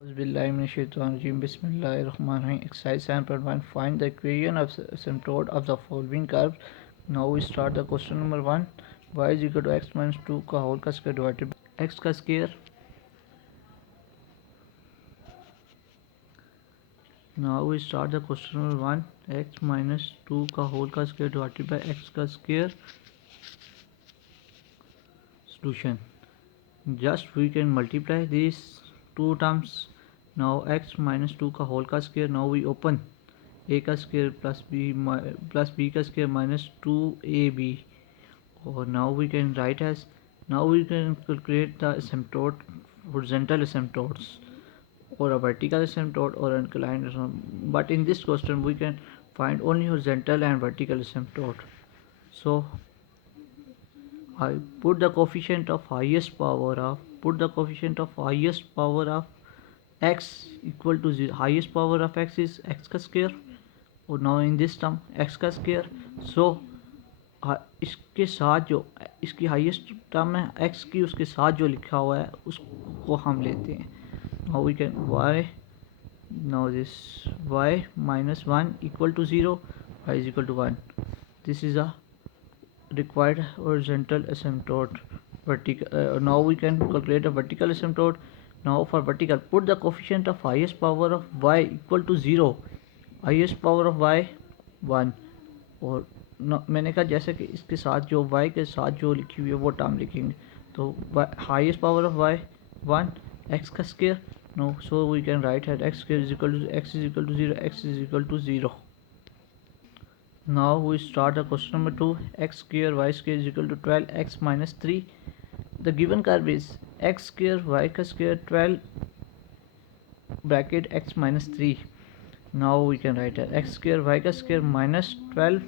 Bismillahirrahmanirrahim. Exercise 7.1. Find the equation of asymptote of the following curves. Now we start the question number 1. Y is equal to x minus 2 का whole का square divided by x का square. Now we start the question number 1. X minus 2 का whole का square divided by x का square. Solution. Just we can multiply these two terms. Now x minus 2 का whole का square. Now we open a का square plus b का square minus 2ab और now we can write as now we can calculate the asymptote horizontal asymptotes or a vertical asymptote or inclined asymptote, but in this question we can find only horizontal and vertical asymptote. So I put the coefficient of highest power of x equal to 0. Highest power of x is x का square और now in this term x का square. सो इसके साथ जो इसकी highest term है x की, उसके साथ जो लिखा हुआ है उसको हम लेते हैं. Now we can y, now this y minus 1 equal to 0, y is equal to 1. This is a required horizontal asymptote. Now we can calculate a vertical asymptote. Now for vertical, put the coefficient of highest power of y equal to 0. Highest power of y 1 और मैंने कहा जैसे कि इसके साथ जो y के साथ जो लिखी हुई है वो टर्म लिखेंगे. तो highest power of y 1 x का square. No so we can write at x square is equal to x is equal to 0, x is equal to 0. Now we start the question number 2. x square y square is equal to 12x minus 3. The given curve is x square y का square 12 bracket x minus 3. Now we can write as x square y का square minus 12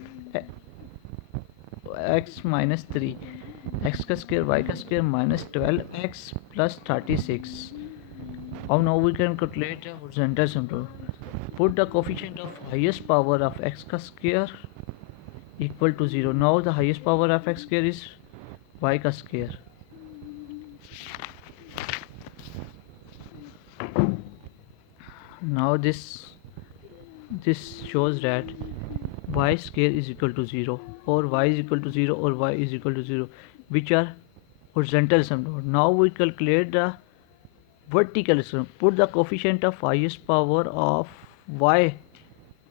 x minus 3. x का square y का square minus 12x plus 36. Now we can calculate the horizontal asymptote. Put the coefficient of highest power of x का square equal to 0. Now the highest power of x square is y का square. Now this shows that y square is equal to 0 or y is equal to 0 or y is equal to 0, which are horizontal asymptote. Now we calculate the vertical asymptote. Put the coefficient of highest power of y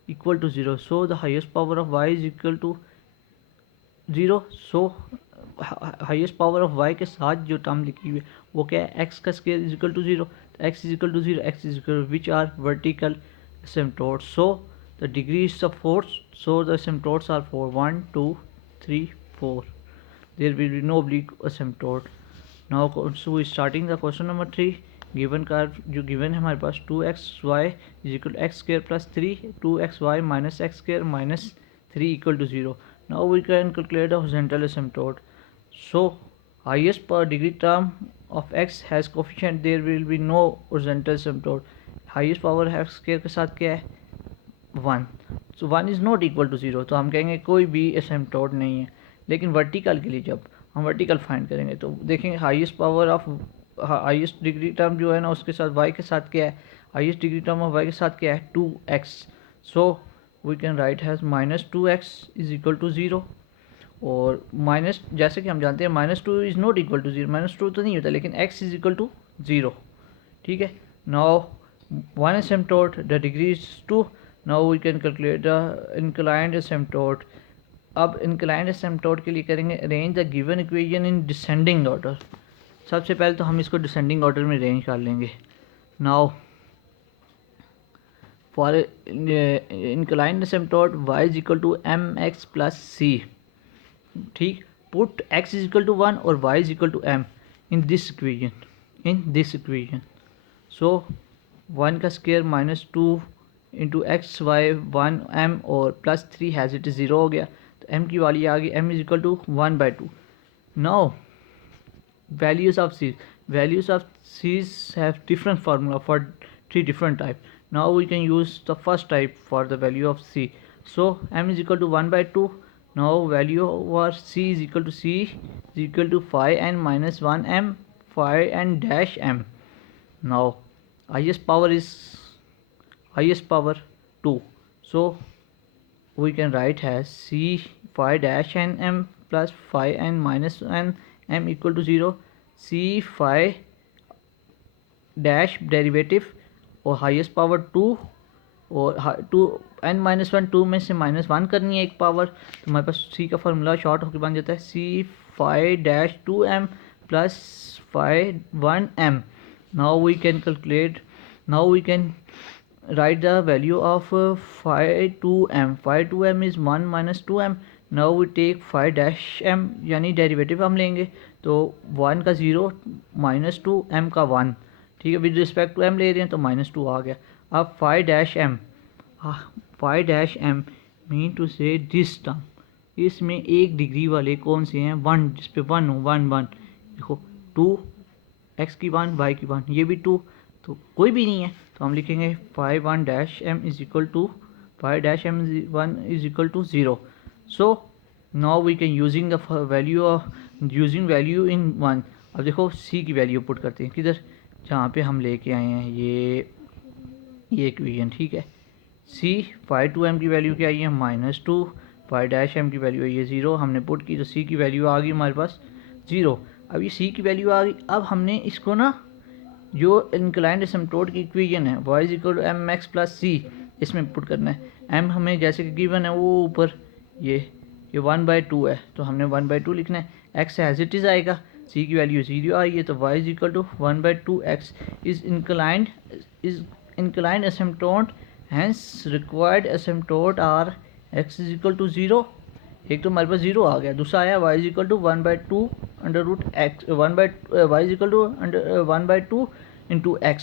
equal to 0. So the highest power of y is equal to 0. So highest power of y के साथ जो term लिखी हुई है वो क्या है, x का square is equal to 0, x is equal to 0, x is equal which are vertical asymptotes. So the degrees of force, so the asymptotes are 4, 1 2 3 4. There will be no oblique asymptote. Now so we starting the question number 3. Given curve जो given है हमारे पास 2xy is equal to x square plus 3, 2xy minus x square minus 3 equal to 0. Now we can calculate the horizontal asymptote. So highest per degree term of x has coefficient, there will be no horizontal asymptote. Highest power है square के साथ क्या है 1. सो 1 is not equal to 0, तो हम कहेंगे कोई भी एसिम्प्टोट नहीं है. लेकिन वर्टिकल के लिए जब हम वर्टिकल फाइंड करेंगे तो देखेंगे highest power of highest degree term जो है ना उसके साथ y के साथ क्या है, highest degree term of y के साथ क्या है 2x. So we can write has minus 2x is equal to 0 और माइनस जैसे कि हम जानते हैं minus 2 is not equal to 0, minus 2 तो नहीं होता लेकिन x इज इक्वल टू 0. ठीक है. Now one asymptote, the degree is 2. Now we can calculate the inclined asymptote. अब inclined asymptote के लिए करेंगे arrange the given equation in descending order. सबसे पहले तो हम इसको descending order में arrange कर लेंगे. Now for inclined asymptote y is equal to mx plus c. ठीक, put x is equal to 1 और y is equal to m in this equation. So 1 का square minus 2 into x y 1 m और plus 3 has it 0 हो गया. तो m की वाली आ गई m is equal to 1/2. Now values of c's have different formula for 3 different type. Now we can use the first type for the value of c. So m is equal to 1/2. Now value of c is equal to 5 n minus 1 m, 5 n dash m. Now highest power is highest power 2. So we can write as c phi dash n m plus phi n minus n m equal to 0. c phi dash derivative और highest power 2 और 2 n minus one, 2 में से -1 करनी है एक power, तो हमारे पास c का फार्मूला शॉर्ट होकर बन जाता है c phi dash 2m plus phi 1m. Now we can calculate, now we can write the value of phi 2m. phi 2m is 1 minus 2m. now we take phi dash m यानी derivative हम लेंगे, तो 1 का 0 minus 2 m का 1, ठीक है, with respect to m ले रहे हैं तो -2 आ गया. अब phi dash m mean two से दिस टर्म, इसमें 1 डिग्री वाले कौन से हैं, 1 जिस पे 1 हो, 1 1 देखो 2 x की 1 y की 1, ये भी 2, तो कोई भी नहीं है, तो हम लिखेंगे phi 1 dash m is equal to phi dash m 1 is equal to 0. so now we can using the value in 1. अब देखो c की वैल्यू पुट करते हैं किधर, जहाँ पे हम लेके आए हैं ये इक्वेशन, ठीक है. c phi 2m की वैल्यू क्या आई है, -2, phi dash m की वैल्यू है ये 0, हमने पुट की तो c की वैल्यू आ गई हमारे पास 0. अब ये c की वैल्यू आ गई, अब हमने इसको ना जो इंक्लाइंड एसिम्प्टोट की इक्वेशन है y is equal to m x plus c, इसमें पुट करना है. m हमें जैसे कि गिवन है वो ऊपर ये 1/2 है, तो हमने 1/2 लिखना है. x एज इट इज़ आएगा, c की वैल्यू 0 आई है, तो y is equal to 1/2x is inclined asymptote, hence required asymptote are x is equal to 0. एक तो हमारे पास 0 आ गया, दूसरा आया y is equal to 1/2 under root x, y is equal to 1/2 into x.